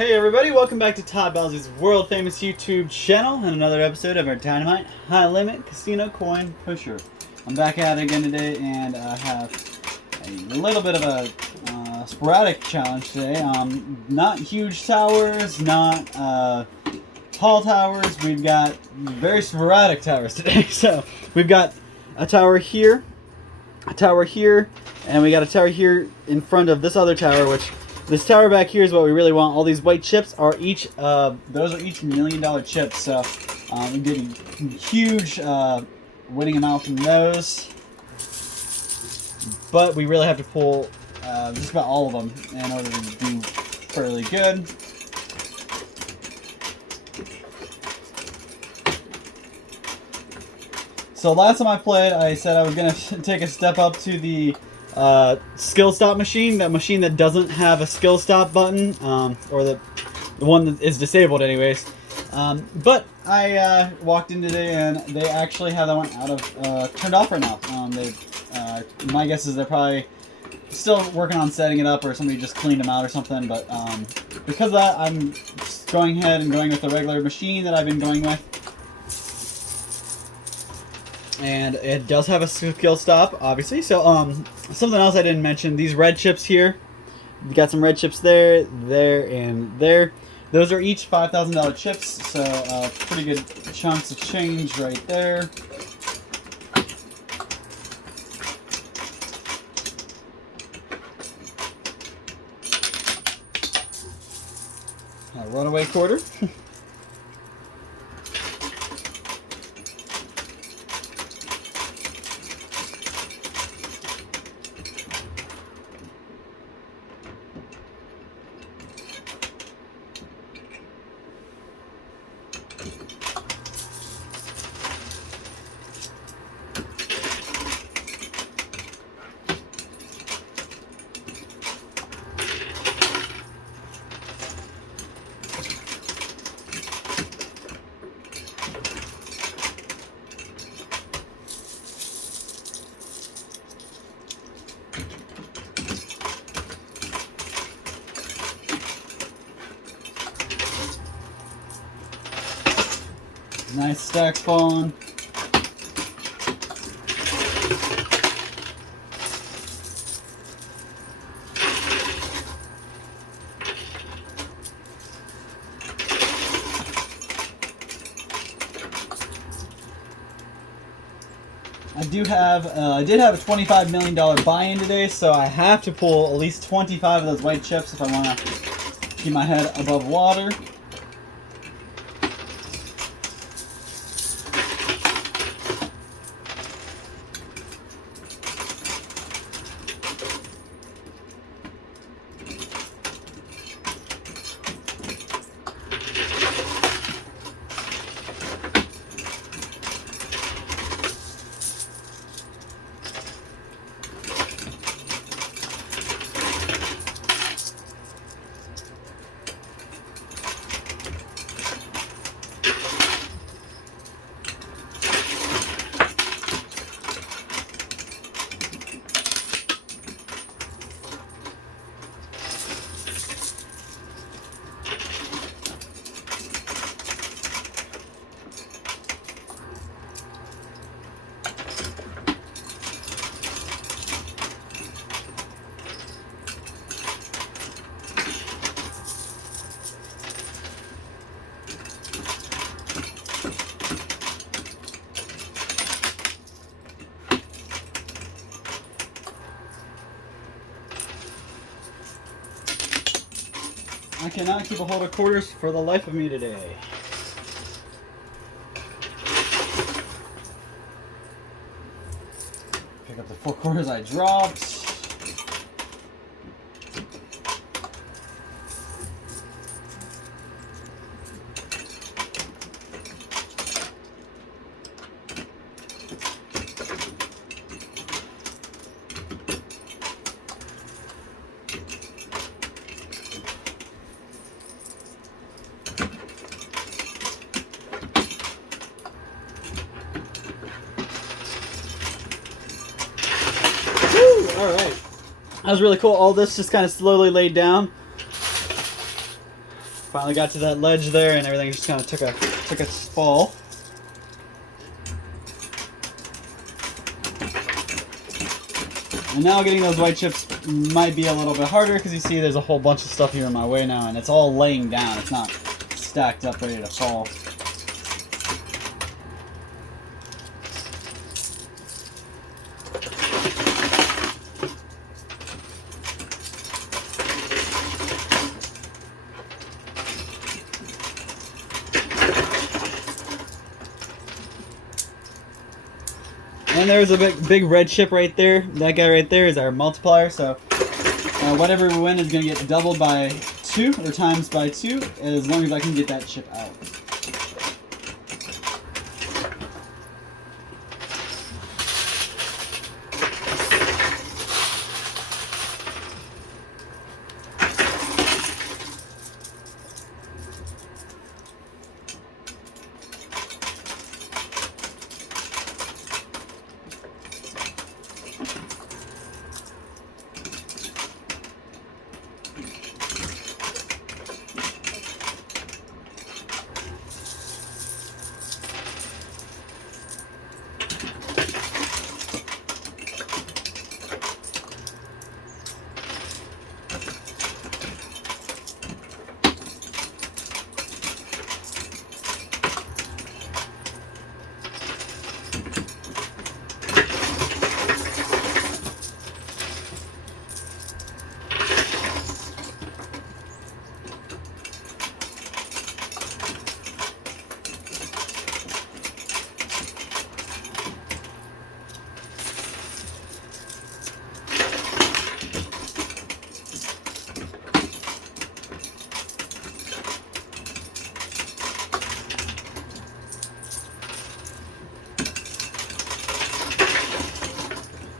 Hey everybody, welcome back to Todd Bowsley's world famous YouTube channel and another episode of our Dynamite High Limit Casino Coin Pusher. I'm back at it again today and I have a little bit of a sporadic challenge today. Not huge towers, not tall towers, we've got very sporadic towers today. So we've got a tower here, and we got a tower here in front of this other tower, which this tower back here is what we really want. All these white chips are each, those are each $1 million chips. So we did a huge winning amount from those. But we really have to pull just about all of them in order to do fairly good. So last time I played, I said I was going to take a step up to the skill stop machine, that machine that doesn't have a skill stop button, or the one that is disabled anyways. But I walked in today and they actually have that one out of turned off right now. My guess is they're probably still working on setting it up, or somebody just cleaned them out or something. But because of that, I'm just going ahead and going with the regular machine that I've been going with. And it does have a skill stop, obviously. So, something else I didn't mention, these red chips here. You got some red chips there, there, and there. Those are each $5,000 chips, so pretty good chunks of change right there. A runaway quarter. Nice stacks falling. I did have a $25 million buy-in today, so I have to pull at least 25 of those white chips if I want to keep my head above water. I cannot keep a hold of quarters for the life of me today. Pick up the 4 quarters I dropped. Alright. That was really cool. All this just kind of slowly laid down. finally got to that ledge there, and everything just kind of took a fall. And now getting those white chips might be a little bit harder because you see there's a whole bunch of stuff here in my way now, and it's all laying down. It's not stacked up ready to fall. And there's a big red chip right there. That guy right there is our multiplier. So whatever we win is going to get doubled by 2 or times by 2 as long as I can get that chip out.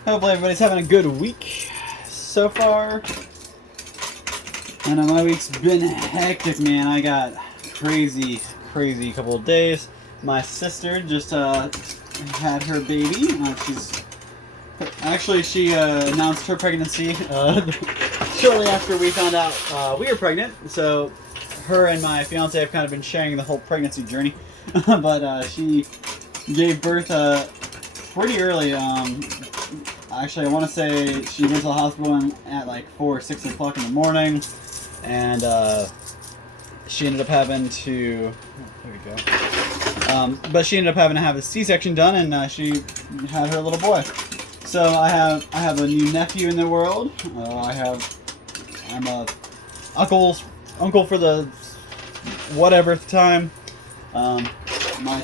Hopefully everybody's having a good week so far. I know my week's been hectic, man. I got crazy couple of days. My sister just had her baby. She announced her pregnancy shortly after we found out we were pregnant. So her and my fiance have kind of been sharing the whole pregnancy journey. But she gave birth pretty early. Actually, I want to say she went to the hospital at like 4 or 6 o'clock in the morning, and she ended up having to. There we go. But she ended up having to have a C-section done, and she had her little boy. So I have a new nephew in the world. I'm a uncle for the whatever time.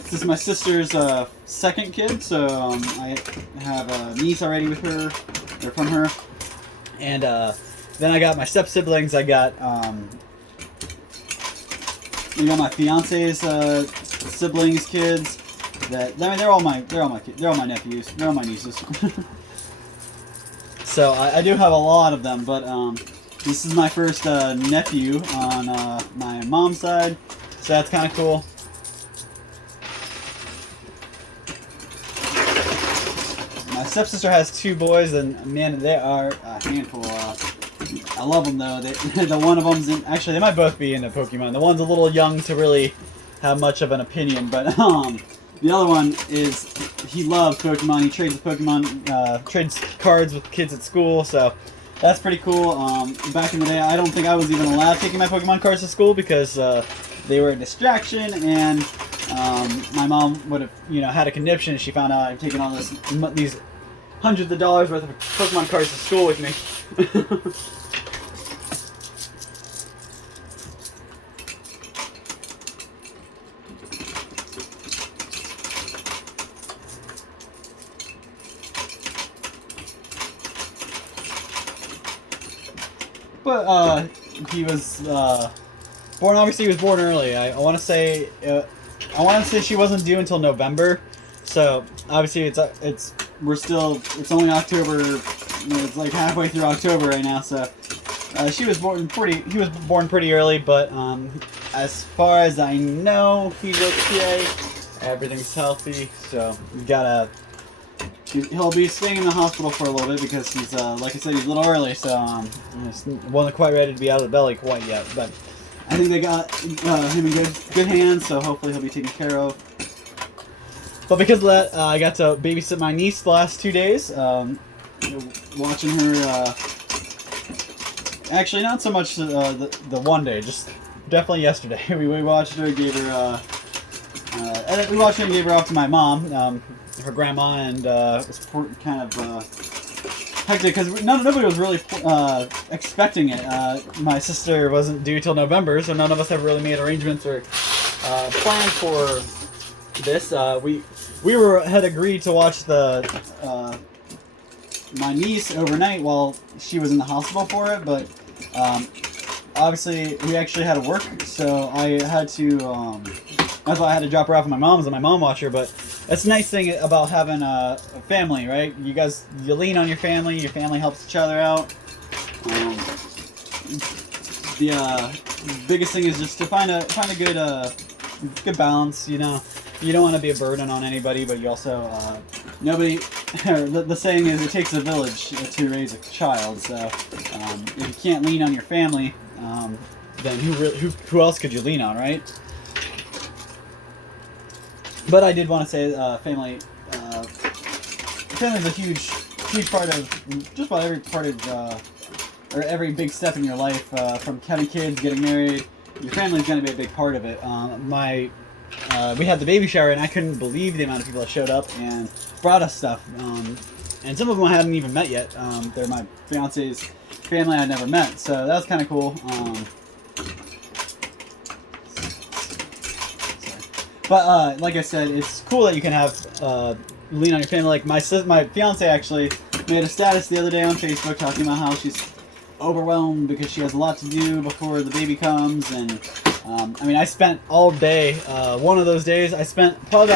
This is my sister's second kid, so I have a niece already with her, or from her, and then I got my step siblings. I got my fiance's siblings' kids. They're all my kids. They're all my nephews. They're all my nieces. So I do have a lot of them, but this is my first nephew on my mom's side, so that's kind of cool. My stepsister has 2 boys, and man, they are a handful. I love them though. The one of them's actually they might both be into Pokemon. The one's a little young to really have much of an opinion, but the other one he loves Pokemon. He trades with Pokemon, trades cards with kids at school, so that's pretty cool. Back in the day, I don't think I was even allowed taking my Pokemon cards to school because they were a distraction, and my mom would have, had a conniption if she found out I'd taken all these hundreds of dollars worth of Pokemon cards to school with me. But he was born. Obviously, he was born early. I want to say she wasn't due until November. So obviously, it's only October. It's like halfway through October right now. So he was born pretty early. But as far as I know, he's okay. Everything's healthy. So he'll be staying in the hospital for a little bit because he's, like I said, he's a little early, so he wasn't quite ready to be out of the belly quite yet. But I think they got him in good hands, so hopefully he'll be taken care of. But because of that, I got to babysit my niece the last 2 days. Watching her, actually not so much the one day, just definitely yesterday. we watched her, gave her, we watched her and gave her off to my mom, her grandma, and it was kind of hectic because nobody was really expecting it. My sister wasn't due till November, so none of us have really made arrangements or planned for this. We had agreed to watch my niece overnight while she was in the hospital for it, but obviously we actually had to work, so I had to. That's why I had to drop her off at my mom's and my mom watch her. But that's the nice thing about having a family, right? You lean on your family helps each other out. The biggest thing is just to find a good balance. You know, you don't want to be a burden on anybody, but you also nobody. The saying is, it takes a village to raise a child. So if you can't lean on your family, then who else could you lean on, right? But I did want to say, family is a huge part of just about every part of or every big step in your life. From having kids, getting married, your family is going to be a big part of it. We had the baby shower, and I couldn't believe the amount of people that showed up and brought us stuff. And some of them I hadn't even met yet. They're my fiance's family I'd never met, so that was kind of cool. But like I said, it's cool that you can have lean on your family. Like my fiance actually made a status the other day on Facebook talking about how she's overwhelmed because she has a lot to do before the baby comes. And I mean, I spent all day. One of those days, I spent probably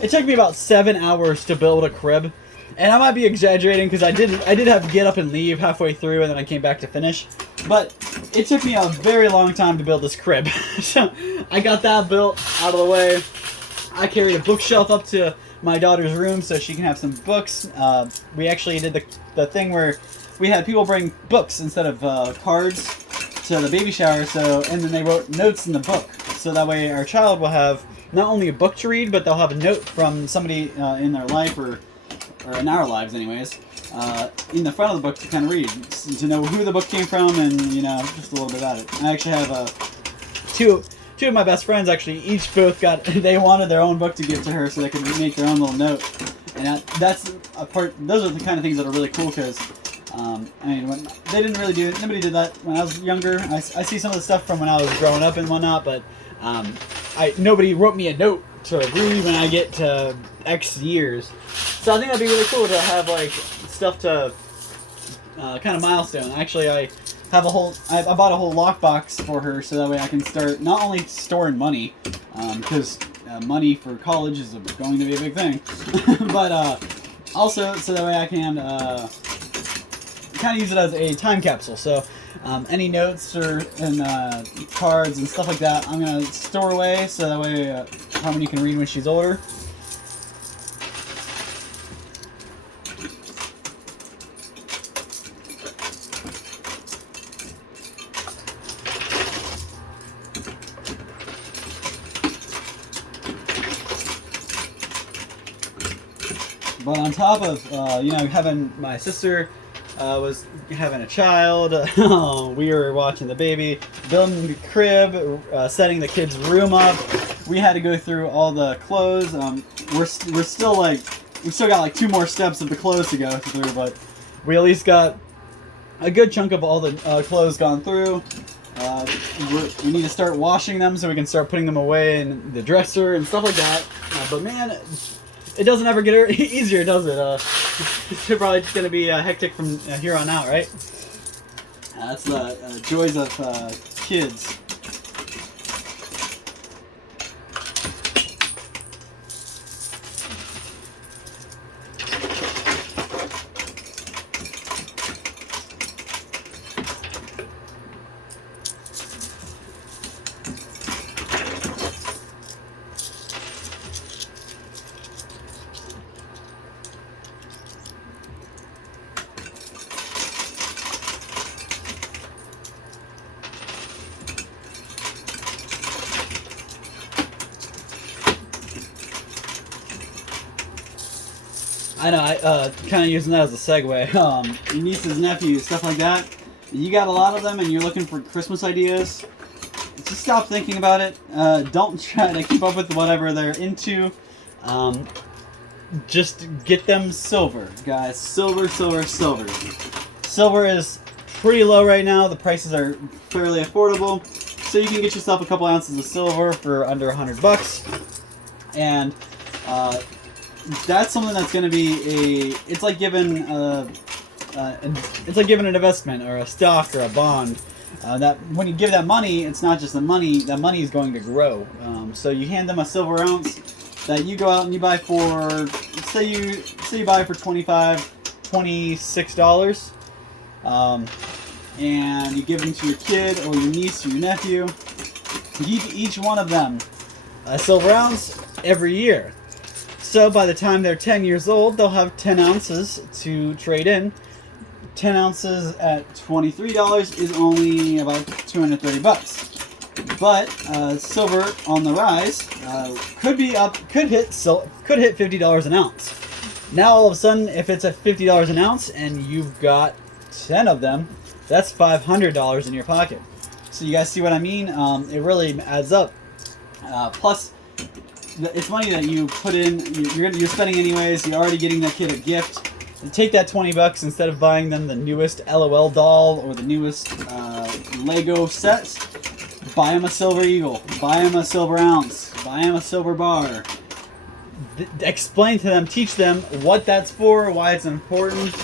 it took me about 7 hours to build a crib. And I might be exaggerating because I did have to get up and leave halfway through, and then I came back to finish. But it took me a very long time to build this crib. So I got that built out of the way. I carried a bookshelf up to my daughter's room so she can have some books. We actually did the thing where we had people bring books instead of cards to the baby shower. And then they wrote notes in the book. So that way our child will have not only a book to read, but they'll have a note from somebody in their life or in our lives anyways, in the front of the book to kind of read, to know who the book came from and, just a little bit about it. I actually have two of my best friends actually each both they wanted their own book to give to her so they could make their own little note. And that's a part, those are the kind of things that are really cool because, I mean, when they didn't really do it, nobody did that when I was younger. I see some of the stuff from when I was growing up and whatnot, but nobody wrote me a note to read when I get to X years. So I think that'd be really cool to have like stuff to kind of milestone. Actually, I bought a whole lockbox for her so that way I can start not only storing money, because money for college is going to be a big thing, but also so that way I can kind of use it as a time capsule. So any notes and cards and stuff like that, I'm gonna store away so that way Harmony can read when she's older. But on top of having my sister was having a child, we were watching the baby, building the crib, setting the kids' room up. We had to go through all the clothes. We still got like 2 more steps of the clothes to go through, but we at least got a good chunk of all the clothes gone through. We need to start washing them so we can start putting them away in the dresser and stuff like that. But man, it doesn't ever get easier, does it? It's probably just going to be hectic from here on out, right? That's the joys of kids. I know, I kind of using that as a segue. Your nieces, nephews, stuff like that. You got a lot of them and you're looking for Christmas ideas. Just stop thinking about it. Don't try to keep up with whatever they're into. Just get them silver, guys. Silver, silver, silver. Silver is pretty low right now. The prices are fairly affordable. So you can get yourself a couple ounces of silver for under $100. And that's something that's going to be it's like giving it's like giving an investment or a stock or a bond. That when you give that money, it's not just the money. That money is going to grow. So you hand them a silver ounce that you go out and you buy for, say you buy for $26, and you give them to your kid or your niece or your nephew. Give each one of them a silver ounce every year. So by the time they're 10 years old, they'll have 10 ounces to trade in. 10 ounces at $23 is only about $230. But silver on the rise could hit $50 an ounce. Now all of a sudden, if it's at $50 an ounce and you've got 10 of them, that's $500 in your pocket. So you guys see what I mean? It really adds up. Plus, it's money that you put in. You're spending anyways. You're already getting that kid a gift. Take that $20 instead of buying them the newest LOL doll or the newest Lego set. Buy them a silver eagle. Buy them a silver ounce. Buy them a silver bar. Explain to them, teach them what that's for, why it's important.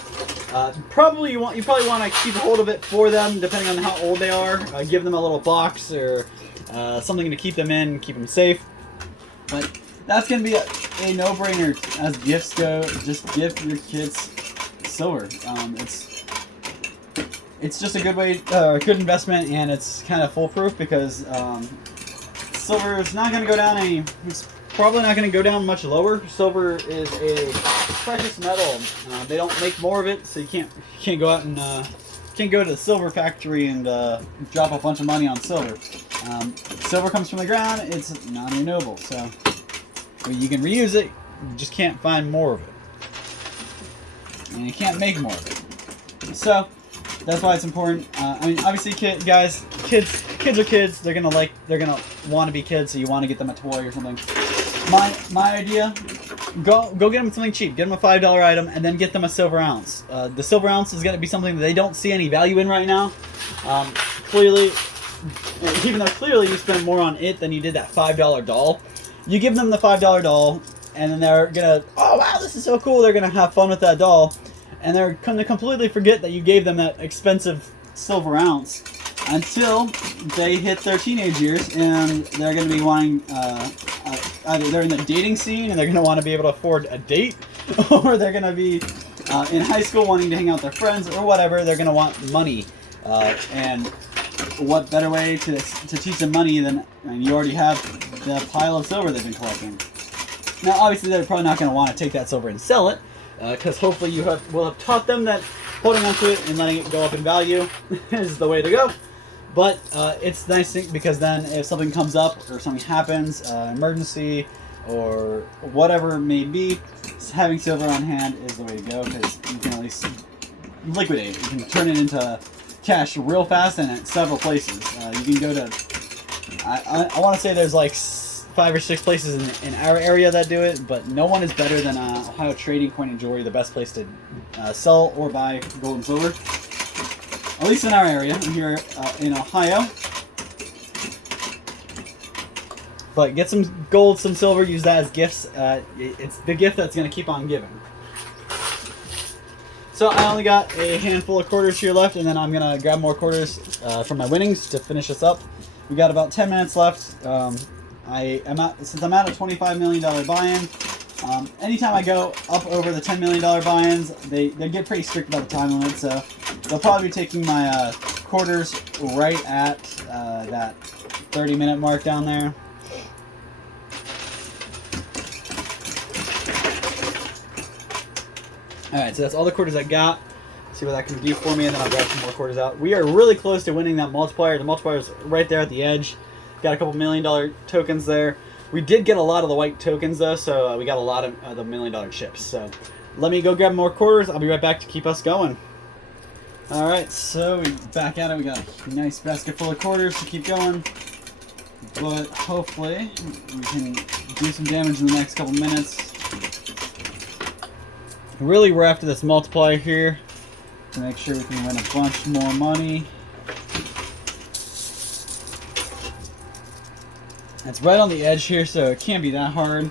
You probably want to keep a hold of it for them, depending on how old they are. Give them a little box or something to keep them in, keep them safe. But that's going to be a no-brainer as gifts go. Just give your kids silver. It's just a good way, a good investment, and it's kind of foolproof because silver is not going to go down it's probably not going to go down much lower. Silver is a precious metal. They don't make more of it, so you can't go out and can't go to the silver factory and drop a bunch of money on silver. Silver comes from the ground. It's non-renewable, so you can reuse it. You just can't find more of it, and you can't make more of it. So that's why it's important. I mean, obviously, kids are kids. They're gonna want to be kids, so you want to get them a toy or something. My idea: go get them something cheap. Get them a $5 item, and then get them a silver ounce. The silver ounce is gonna be something that they don't see any value in right now. Clearly, even though clearly you spend more on it than you did that $5 doll, you give them the $5 doll, and then they're gonna, oh wow, this is so cool. They're gonna have fun with that doll. And they're going to completely forget that you gave them that expensive silver ounce until they hit their teenage years, and they're going to be wanting, either they're in the dating scene and they're going to want to be able to afford a date, or they're going to be in high school wanting to hang out with their friends, or whatever. They're going to want money. And what better way to teach them money than, and you already have the pile of silver they've been collecting. Now, obviously, they're probably not going to want to take that silver and sell it, because hopefully you will have taught them that holding onto it and letting it go up in value is the way to go. But it's nice because then if something comes up or something happens, emergency or whatever it may be, having silver on hand is the way to go, because you can at least liquidate it. You can turn it into cash real fast and at several places. You can go to, I want to say there's like 5 or 6 places in our area that do it, but no one is better than Ohio Trading Coin and Jewelry, the best place to sell or buy gold and silver. At least in our area, here in Ohio. But get some gold, some silver, use that as gifts. It's the gift that's going to keep on giving. So I only got a handful of quarters here left, and then I'm going to grab more quarters from my winnings to finish this up. We got about 10 minutes left. Since I'm at a $25 million buy-in, anytime I go up over the $10 million buy-ins, they get pretty strict about the time limit, so they'll probably be taking my quarters right at that 30-minute mark down there. Alright, so that's all the quarters I got. See what that can do for me, and then I'll grab some more quarters out. We are really close to winning that multiplier. The multiplier is right there at the edge. Got a couple $1 million tokens there. We did get a lot of the white tokens though, so we got a lot of the $1 million chips. So let me go grab more quarters. I'll be right back to keep us going. Alright, so we back at it. We got a nice basket full of quarters to keep going. But hopefully we can do some damage in the next couple minutes. Really, we're after this multiplier here to make sure we can win a bunch more money. It's right on the edge here, so it can't be that hard.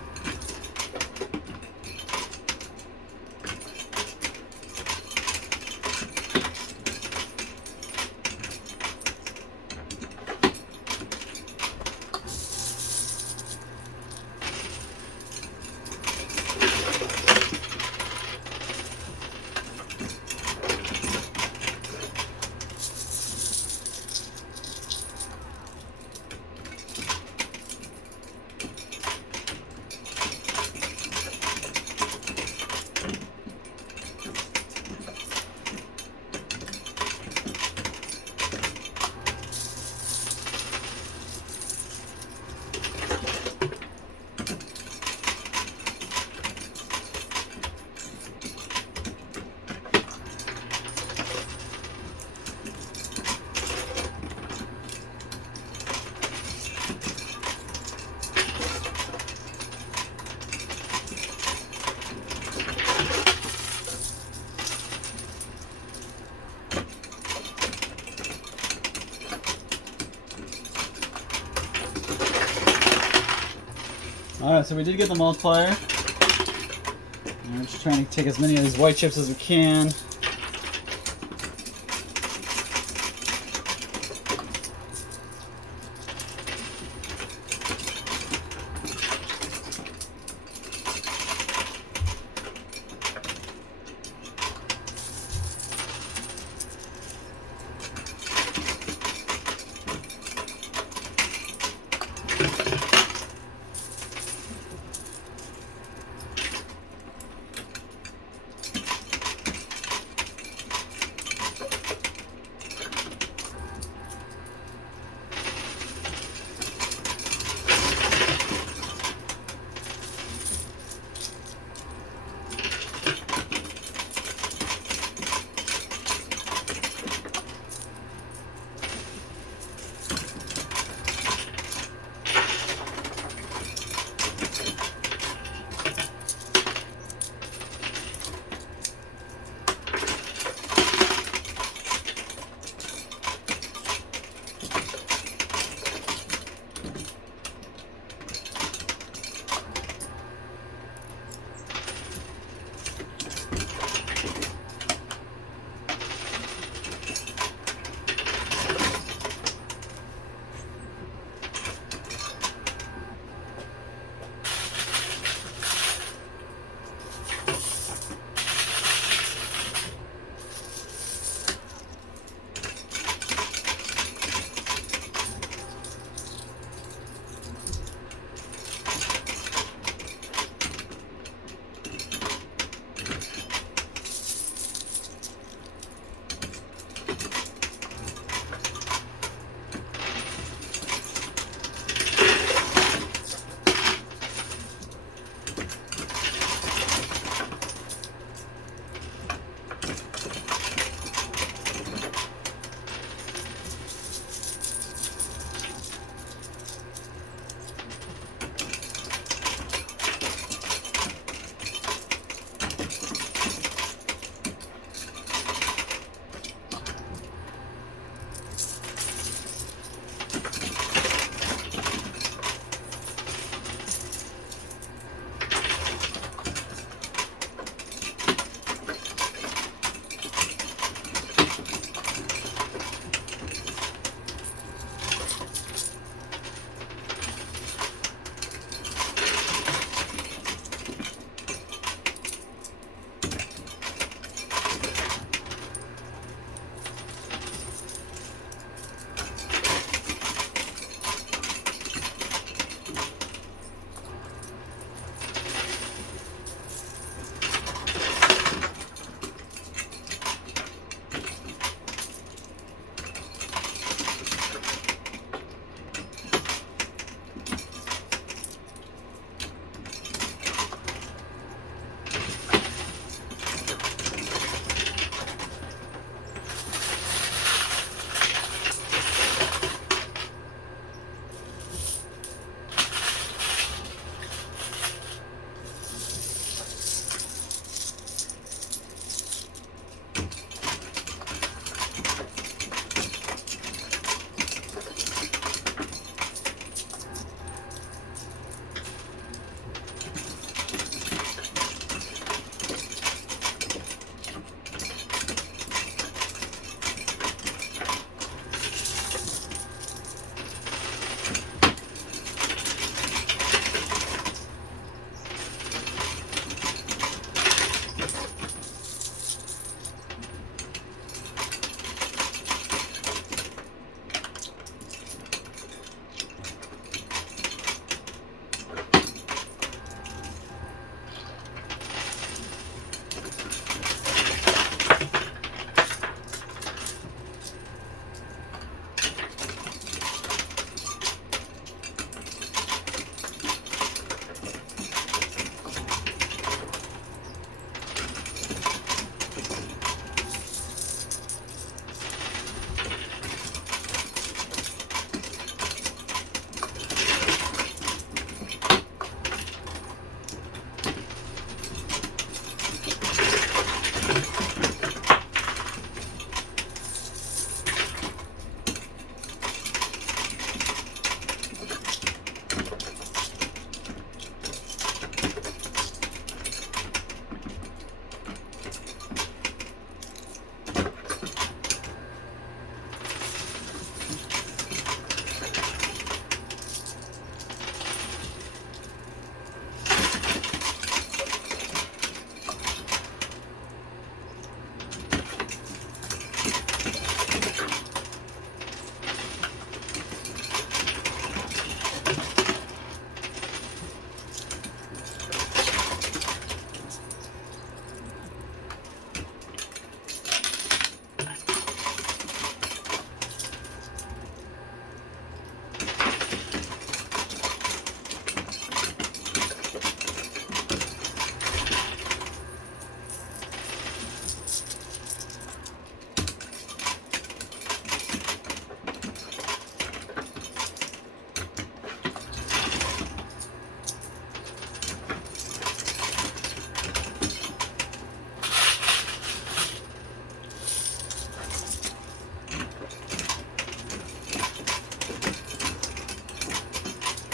Alright, so we did get the multiplier. And we're just trying to take as many of these white chips as we can.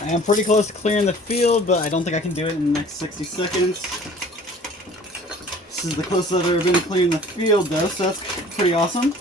I am pretty close to clearing the field, but I don't think I can do it in the next 60 seconds. This is the closest I've ever been to clearing the field, though, so that's pretty awesome.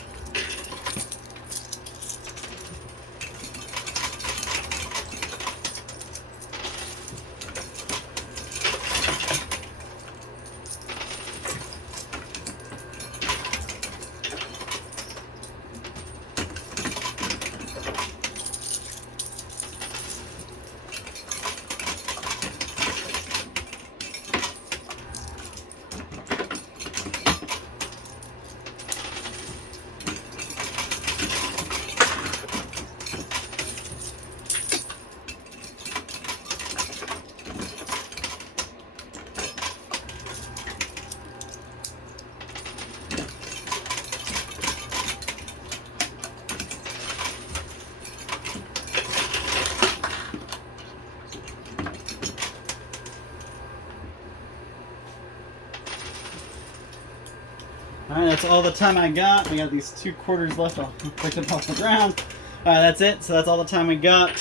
Alright, that's all the time I got. I got these 2 quarters left. I'll pick them off the ground. Alright, that's it. So that's all the time we got.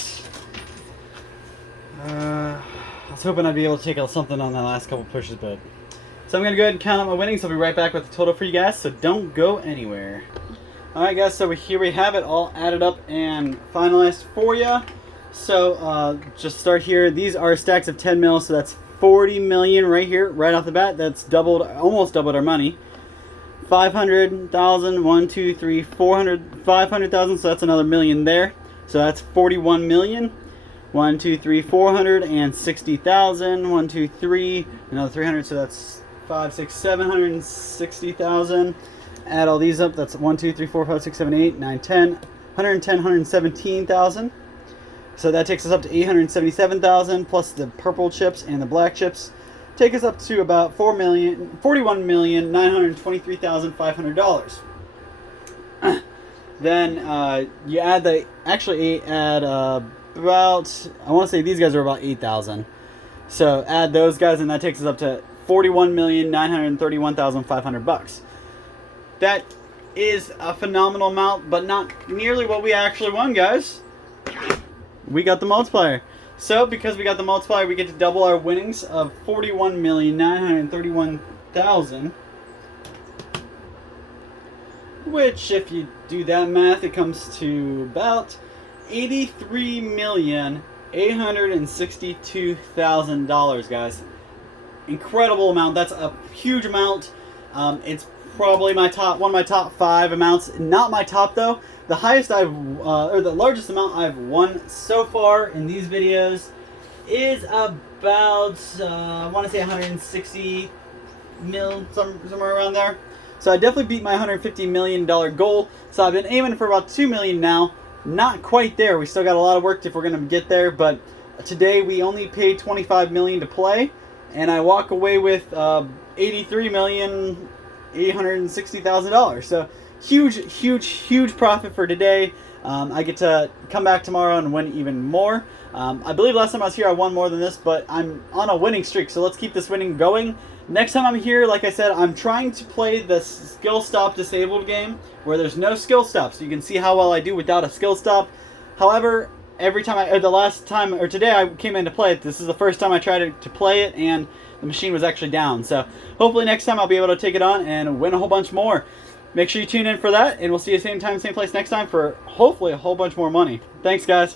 I was hoping I'd be able to take out something on that last couple pushes, but... So I'm going to go ahead and count out my winnings. I'll be right back with the total for you guys, so don't go anywhere. Alright guys, so here we have it all added up and finalized for you. So, just start here. These are stacks of 10 mil, so that's 40 million right here, right off the bat. That's doubled, almost doubled our money. 500,000, 1, 2, 3, 400, 500,000, so that's another million there. So that's 41 million. 1, 2, 3, 460,000. 1, 2, 3, another 300, so that's 5, 6, 760,000. Add all these up, that's 1, 2, 3, 4, 5, 6, 7, 8, 9, 10, 110, 117,000. So that takes us up to 877,000 plus the purple chips and the black chips. Take us up to about $41,923,500. Then you add the about, I want to say these guys are about 8,000. So add those guys, and that takes us up to $41,931,500. That is a phenomenal amount, but not nearly what we actually won, guys. We got the multiplier. So, because we got the multiplier, we get to double our winnings of $41,931,000. Which, if you do that math, it comes to about $83,862,000, guys. Incredible amount. That's a huge amount. It's probably one of my top 5 amounts. Not my top though. The highest or the largest amount I've won so far in these videos is about, I want to say 160 mil, somewhere around there. So I definitely beat my $150 million goal. So I've been aiming for about 2 million now. Not quite there. We still got a lot of work if we're going to get there. But today we only paid 25 million to play, and I walk away with $83,860,000. So huge profit for today. I get to come back tomorrow and win even more. I believe last time I was here I won more than this, but I'm on a winning streak, so let's keep this winning going. Next time I'm here, like I said, I'm trying to play the skill stop disabled game where there's no skill stop, so you can see how well I do without a skill stop. However, every time today I came in to play it, this is the first time I tried to play it, and the machine was actually down. So hopefully next time I'll be able to take it on and win a whole bunch more. Make sure you tune in for that, and we'll see you same time, same place next time for hopefully a whole bunch more money. Thanks, guys.